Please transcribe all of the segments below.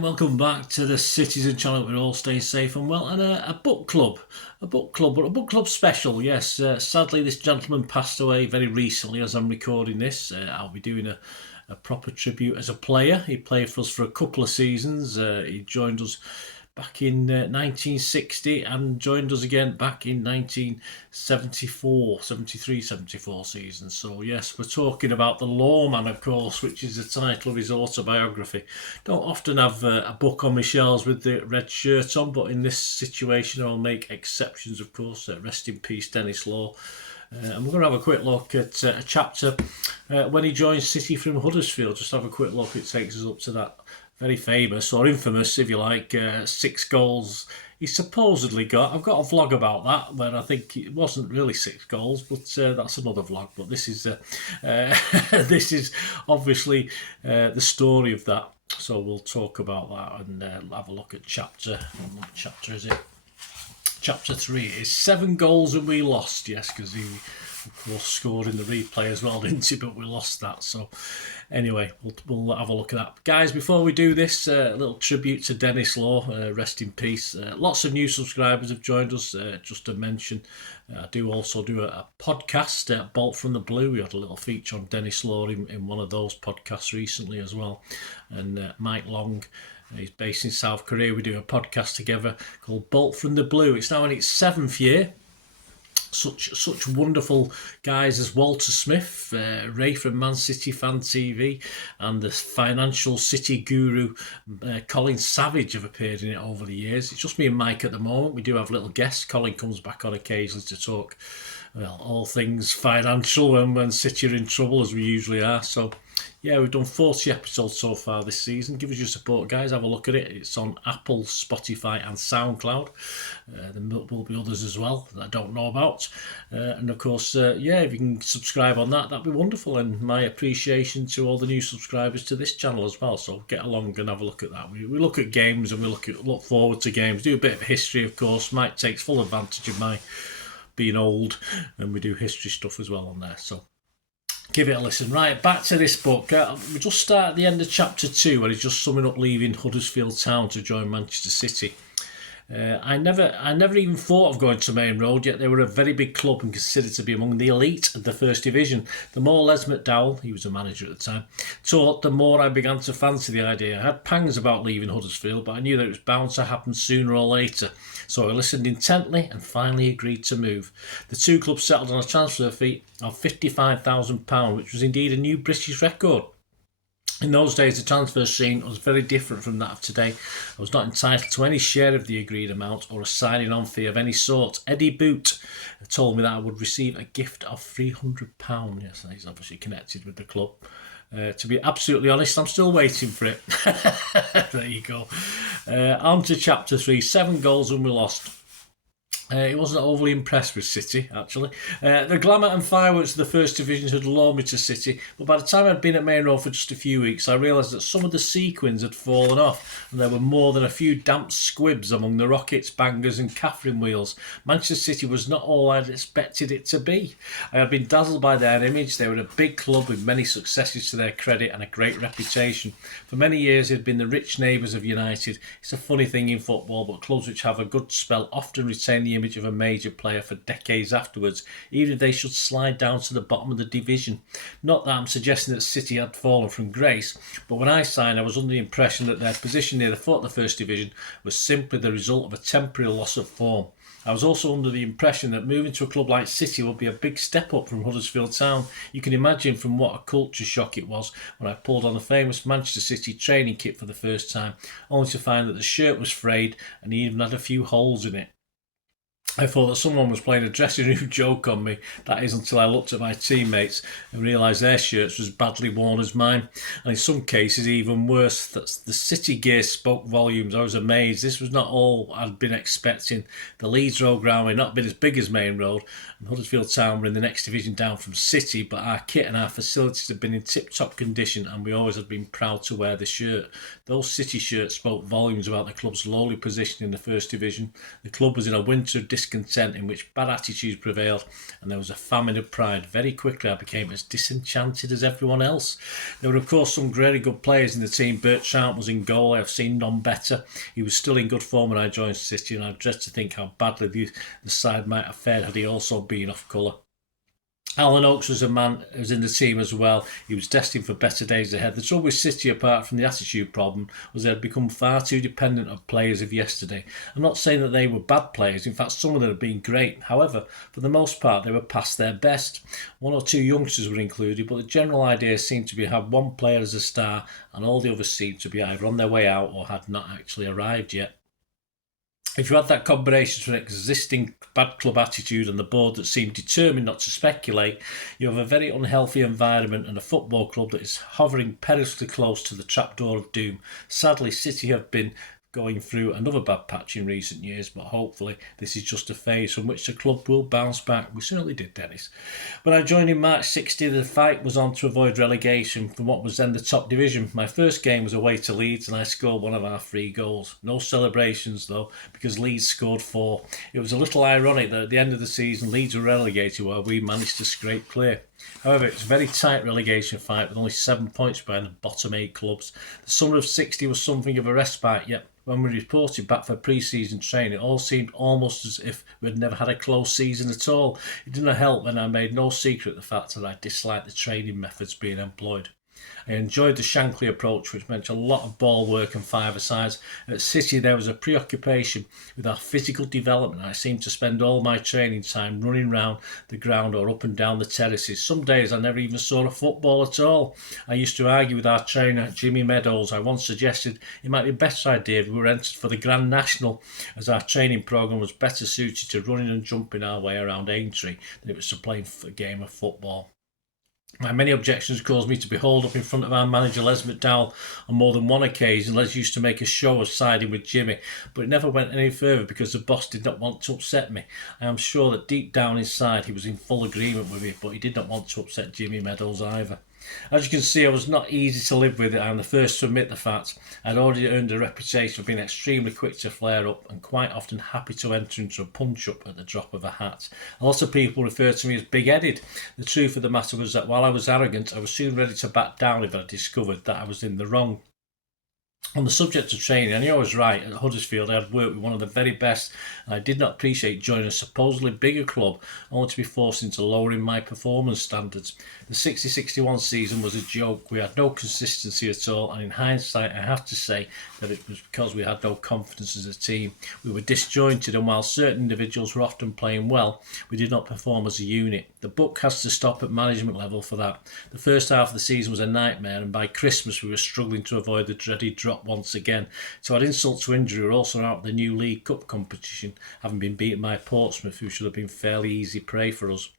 Welcome back to the Citizen channel. We're all staying safe and well, and a book club special. Yes, sadly this gentleman passed away very recently as I'm recording this. I'll be doing a proper tribute as a player. He played for us for a couple of seasons. He joined us back in 1960 and joined us again back in 1974 season. So yes, we're talking about the Lawman, of course, which is the title of his autobiography. Don't often have a book on my shelves with the red shirt on, but in this situation I'll make exceptions, of course. Rest in peace, Denis Law. And we're going to have a quick look at a chapter when he joined City from Huddersfield. Just have a quick look. It takes us up to that very famous, or infamous if you like, 6 goals he supposedly got. I've got a vlog about that where I think it wasn't really 6 goals, but that's another vlog. But this is this is obviously the story of that. So we'll talk about that and have a look at chapter. What chapter is it? Chapter 3 is 7 goals and we lost. Yes, because he, of course, scored in the replay as well, didn't he? But we lost that. So anyway, we'll have a look at that. Guys, before we do this, a little tribute to Denis Law, rest in peace. Lots of new subscribers have joined us, just to mention. I do also do a podcast, Bolt from the Blue. We had a little feature on Denis Law in one of those podcasts recently as well. And Mike Long, he's based in South Korea. We do a podcast together called Bolt from the Blue. It's now in its 7th year. Such wonderful guys as Walter Smith, Ray from Man City Fan TV, and the financial city guru Colin Savage have appeared in it over the years. It's just me and Mike at the moment. We do have little guests. Colin comes back on occasionally to talk, well, all things financial when City are in trouble, as we usually are. So yeah, we've done 40 episodes so far this season. Give us your support, guys. Have a look at it. It's on Apple, Spotify and SoundCloud. There will be others as well that I don't know about. And of course, yeah, if you can subscribe on that, that'd be wonderful. And my appreciation to all the new subscribers to this channel as well. So get along and have a look at that. We look at games and we look forward to games. Do a bit of history, of course. Mike takes full advantage of my being old, and we do history stuff as well on there. So give it a listen. Right, back to this book. We just start at the end of chapter 2, where he's just summing up leaving Huddersfield Town to join Manchester City. I never even thought of going to Main Road, yet they were a very big club and considered to be among the elite of the First Division. The more Les McDowell, he was a manager at the time, taught, the more I began to fancy the idea. I had pangs about leaving Huddersfield, but I knew that it was bound to happen sooner or later. So I listened intently and finally agreed to move. The two clubs settled on a transfer fee of £55,000, which was indeed a new British record. In those days, the transfer scene was very different from that of today. I was not entitled to any share of the agreed amount or a signing-on fee of any sort. Eddie Boot told me that I would receive a gift of £300. Yes, he's obviously connected with the club. To be absolutely honest, I'm still waiting for it. There you go. On to chapter 3, 7 goals and we lost. He wasn't overly impressed with City, actually. The glamour and fireworks of the First Division had lured me to City, but by the time I'd been at Main Road for just a few weeks, I realised that some of the sequins had fallen off, and there were more than a few damp squibs among the rockets, bangers and Catherine wheels. Manchester City was not all I'd expected it to be. I had been dazzled by their image. They were a big club with many successes to their credit and a great reputation. For many years, they'd been the rich neighbours of United. It's a funny thing in football, but clubs which have a good spell often retain the image of a major player for decades afterwards, even if they should slide down to the bottom of the division. Not that I'm suggesting that City had fallen from grace, but when I signed I was under the impression that their position near the foot of the First Division was simply the result of a temporary loss of form. I was also under the impression that moving to a club like City would be a big step up from Huddersfield Town. You can imagine from what a culture shock it was when I pulled on the famous Manchester City training kit for the first time, only to find that the shirt was frayed and even had a few holes in it. I thought that someone was playing a dressing room joke on me. That is until I looked at my teammates and realised their shirts was badly worn as mine, and in some cases even worse. That's the City gear spoke volumes. I was amazed. This was not all I'd been expecting. The Leeds Road ground may not been as big as Main Road, and Huddersfield Town were in the next division down from City, but our kit and our facilities have been in tip-top condition, and we always have been proud to wear the shirt. Those City shirts spoke volumes about the club's lowly position in the First Division. The club was in a winter of discontent in which bad attitudes prevailed, and there was a famine of pride. Very quickly I became as disenchanted as everyone else. There were of course some very good players in the team. Bertrand was in goal. I have seen none better. He was still in good form when I joined City, and I dread to think how badly the side might have fared had he also been off colour. Alan Oakes was a man who was in the team as well. He was destined for better days ahead. The trouble with City, apart from the attitude problem, was they had become far too dependent on players of yesterday. I'm not saying that they were bad players. In fact, some of them have been great. However, for the most part, they were past their best. One or two youngsters were included, but the general idea seemed to be to have one player as a star, and all the others seemed to be either on their way out or had not actually arrived yet. If you had that combination of an existing bad club attitude and the board that seemed determined not to speculate, you have a very unhealthy environment and a football club that is hovering perilously close to the trapdoor of doom. Sadly, City have been going through another bad patch in recent years, but hopefully this is just a phase from which the club will bounce back. We certainly did, Denis. When I joined in March 60, the fight was on to avoid relegation from what was then the top division. My first game was away to Leeds and I scored one of our 3 goals. No celebrations though, because Leeds scored 4. It was a little ironic that at the end of the season Leeds were relegated while we managed to scrape clear. However, it's a very tight relegation fight with only 7 points behind the bottom 8 clubs. The summer of 60 was something of a respite, yet when we reported back for pre-season training, it all seemed almost as if we'd never had a close season at all. It didn't help when I made no secret of the fact that I disliked the training methods being employed. I enjoyed the Shankly approach, which meant a lot of ball work and five-a-sides. At City, there was a preoccupation with our physical development. I seemed to spend all my training time running round the ground or up and down the terraces. Some days I never even saw a football at all. I used to argue with our trainer, Jimmy Meadows. I once suggested it might be a better idea if we were entered for the Grand National, as our training programme was better suited to running and jumping our way around Aintree than it was to playing a game of football. My many objections caused me to be hauled up in front of our manager Les McDowell on more than one occasion. Les used to make a show of siding with Jimmy, but it never went any further because the boss did not want to upset me. I am sure that deep down inside he was in full agreement with me, but he did not want to upset Jimmy Meadows either. As you can see, I was not easy to live with. I am the first to admit the fact. I'd already earned a reputation for being extremely quick to flare up and quite often happy to enter into a punch-up at the drop of a hat. A lot of people referred to me as big-headed. The truth of the matter was that while I was arrogant, I was soon ready to back down if I discovered that I was in the wrong. On the subject of training, I knew I was right. At Huddersfield, I had worked with one of the very best, and I did not appreciate joining a supposedly bigger club only to be forced into lowering my performance standards. The 60-61 season was a joke. We had no consistency at all, and in hindsight, I have to say that it was because we had no confidence as a team. We were disjointed, and while certain individuals were often playing well, we did not perform as a unit. The buck has to stop at management level for that. The first half of the season was a nightmare, and by Christmas we were struggling to avoid the dreaded drop once again. To add insult to injury, we were also out of the new League Cup competition, having been beaten by Portsmouth, who should have been fairly easy prey for us.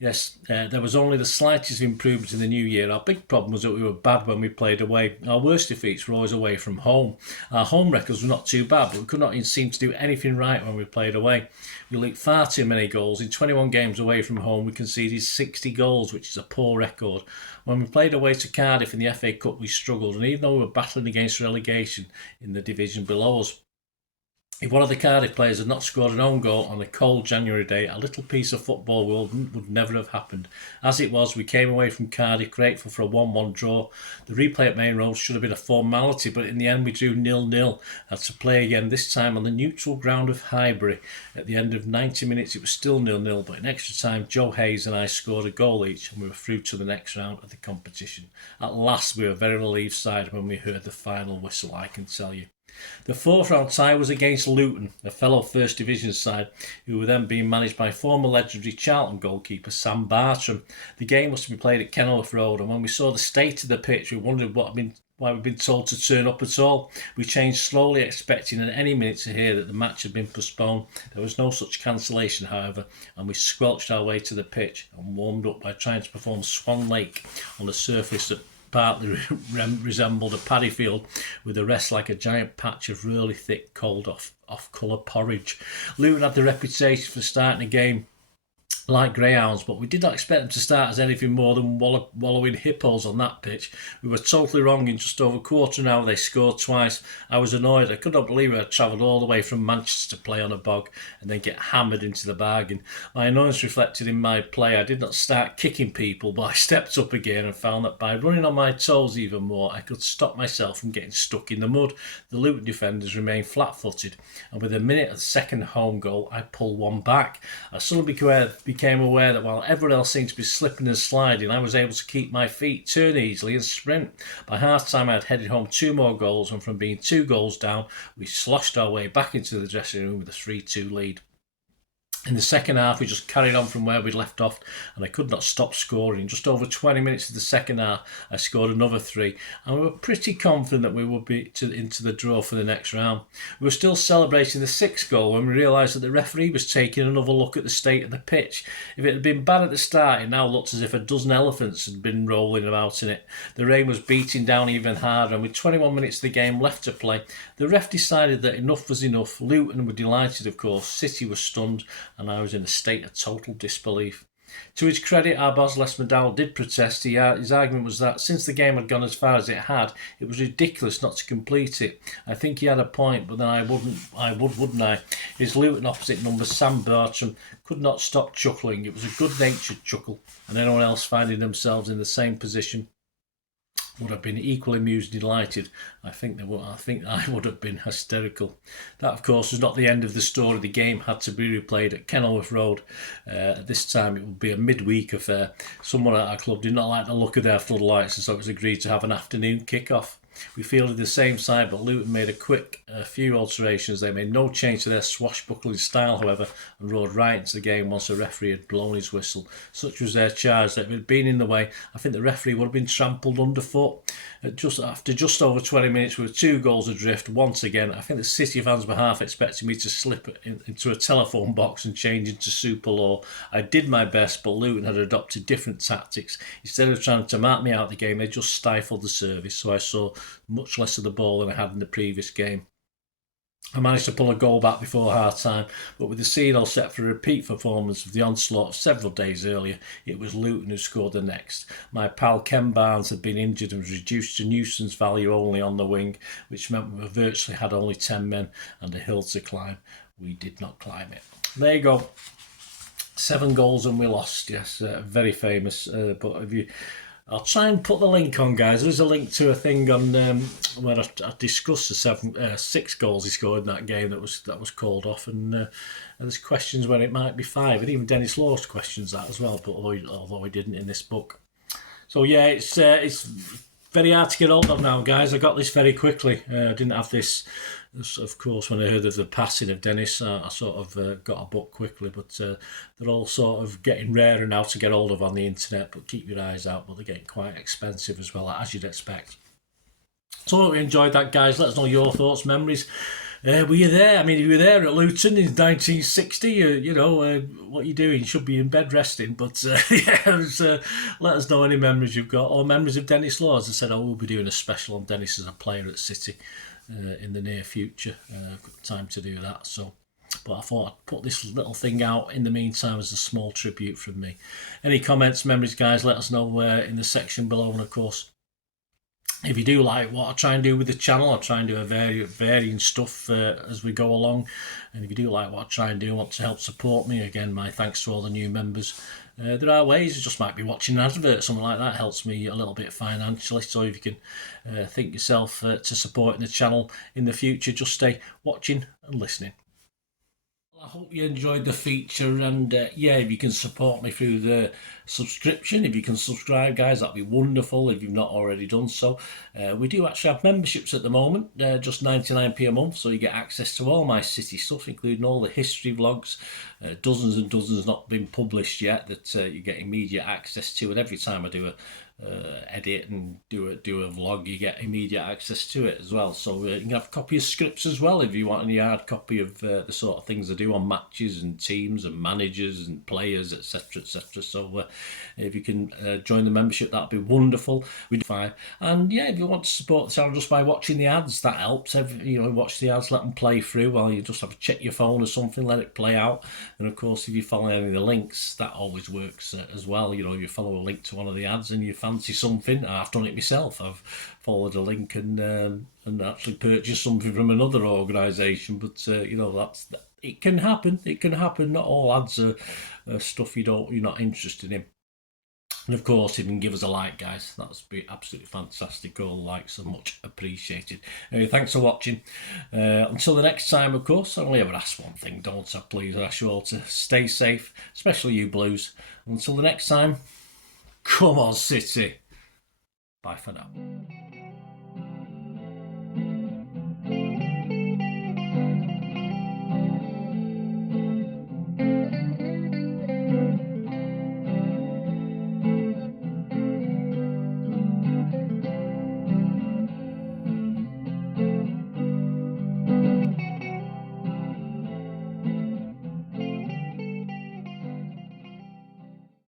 Yes, there was only the slightest improvement in the new year. Our big problem was that we were bad when we played away. Our worst defeats were always away from home. Our home records were not too bad, but we could not even seem to do anything right when we played away. We leaked far too many goals. In 21 games away from home, we conceded 60 goals, which is a poor record. When we played away to Cardiff in the FA Cup, we struggled, and even though we were battling against relegation in the division below us, if one of the Cardiff players had not scored an own goal on a cold January day, a little piece of football would never have happened. As it was, we came away from Cardiff grateful for a 1-1 draw. The replay at Main Road should have been a formality, but in the end we drew 0-0. Had to play again, this time on the neutral ground of Highbury. At the end of 90 minutes it was still 0-0, but in extra time Joe Hayes and I scored a goal each and we were through to the next round of the competition. At last we were a very relieved side when we heard the final whistle, I can tell you. The fourth round tie was against Luton, a fellow First Division side, who were then being managed by former legendary Charlton goalkeeper Sam Bartram. The game was to be played at Kenilworth Road, and when we saw the state of the pitch, we wondered what why we'd been told to turn up at all. We changed slowly, expecting at any minute to hear that the match had been postponed. There was no such cancellation, however, and we squelched our way to the pitch and warmed up by trying to perform Swan Lake on a surface that partly resembled a paddy field, with the rest like a giant patch of really thick, cold off-colour porridge. Luton had the reputation for starting a game like greyhounds, but we did not expect them to start as anything more than wallowing hippos on that pitch. We were totally wrong. In just over a quarter of an hour they scored twice. I was annoyed. I could not believe I had travelled all the way from Manchester to play on a bog and then get hammered into the bargain. My annoyance reflected in my play. I did not start kicking people, but I stepped up again and found that by running on my toes even more, I could stop myself from getting stuck in the mud. The Luton defenders remained flat-footed, and with a minute of the second home goal, I pulled one back. I suddenly became aware that while everyone else seemed to be slipping and sliding, I was able to keep my feet, turn easily and sprint. By half-time I had headed home 2 more goals, and from being 2 goals down, we sloshed our way back into the dressing room with a 3-2 lead. In the second half, we just carried on from where we'd left off, and I could not stop scoring. Just over 20 minutes of the second half, I scored another 3, and we were pretty confident that we would be into the draw for the next round. We were still celebrating the 6th goal when we realised that the referee was taking another look at the state of the pitch. If it had been bad at the start, it now looked as if a dozen elephants had been rolling about in it. The rain was beating down even harder, and with 21 minutes of the game left to play, the ref decided that enough was enough. Luton were delighted, of course. City was stunned, and I was in a state of total disbelief. To his credit, our boss Les McDowell did protest. His argument was that since the game had gone as far as it had, it was ridiculous not to complete it. I think he had a point, but then wouldn't I? His Luton opposite number, Sam Bertram, could not stop chuckling. It was a good-natured chuckle, and anyone else finding themselves in the same position would have been equally amused and delighted. I think I would have been hysterical. That, of course, was not the end of the story. The game had to be replayed at Kenilworth Road. This time it would be a midweek affair. Someone at our club did not like the look of their floodlights, and so it was agreed to have an afternoon kick-off. We fielded the same side, but Luton made a few alterations. They made no change to their swashbuckling style, however, and rode right into the game once the referee had blown his whistle. Such was their charge that if it had been in the way, I think the referee would have been trampled underfoot. After just over 20 minutes, we were 2 goals adrift once again. I think the City fans were half expecting me to slip into a telephone box and change into Super Law. I did my best, but Luton had adopted different tactics. Instead of trying to mark me out of the game, they just stifled the service, so I saw much less of the ball than I had in the previous game. I managed to pull a goal back before half-time, but with the scene all set for a repeat performance of the onslaught several days earlier, it was Luton who scored the next. My pal Ken Barnes had been injured and was reduced to nuisance value only on the wing, which meant we virtually had only 10 men and a hill to climb. We did not climb it. There you go. 7 goals and we lost. Yes, very famous. But if you... I'll try and put the link on, guys. There's a link to a thing on where I discussed the 6 goals he scored in that game that was called off, and there's questions when it might be 5, and even Denis Lawes questions that as well, but although he didn't in this book. So yeah, it's very hard to get hold of now, guys. I got this very quickly. I didn't have this, of course, when I heard of the passing of Denis. I sort of got a book quickly, but they're all sort of getting rarer now to get hold of on the internet, but keep your eyes out. But they're getting quite expensive as well, as you'd expect. So I hope you enjoyed that, guys. Let us know your thoughts, memories. Were you there? I mean, if you were there at Luton in 1960, what are you doing? You should be in bed resting. But let us know any memories you've got, or memories of Denis Lawes. I said, we'll be doing a special on Denis as a player at City in the near future. Got time to do that. So, but I thought I'd put this little thing out in the meantime as a small tribute from me. Any comments, memories, guys, let us know in the section below. And of course, if you do like what I try and do with the channel, I try and do a varying stuff as we go along. And if you do like what I try and do, want to help support me, again, my thanks to all the new members. There are ways. You just might be watching an advert, something like that helps me a little bit financially. So if you can think yourself to supporting the channel in the future, just stay watching and listening. I hope you enjoyed the feature, and if you can support me through the subscription, if you can subscribe, guys, that'd be wonderful if you've not already done so. We do actually have memberships at the moment, just 99p a month, so you get access to all my City stuff, including all the history vlogs, dozens and dozens not been published yet that you get immediate access to, and every time I do edit and do a vlog, you get immediate access to it as well. So you can have a copy of scripts as well if you want any hard copy of the sort of things I do on matches and teams and managers and players, etc., etc. So if you can join the membership, that'd be wonderful. We'd fine. And yeah, if you want to support the channel just by watching the ads, that helps. Watch the ads, let them play through while you just have to check your phone or something, let it play out. And of course, if you follow any of the links, that always works as well. If you follow a link to one of the ads and you fancy something, I've done it myself. I've followed a link and actually purchased something from another organisation. But it can happen. It can happen. Not all ads are stuff you're not interested in. And of course, if you can give us a like, guys, that's be absolutely fantastic. All likes are much appreciated. Anyway, thanks for watching. Until the next time, of course, I only ever ask one thing, don't I? Please, I ask you all to stay safe, especially you Blues. Until the next time, come on, City. Bye for now.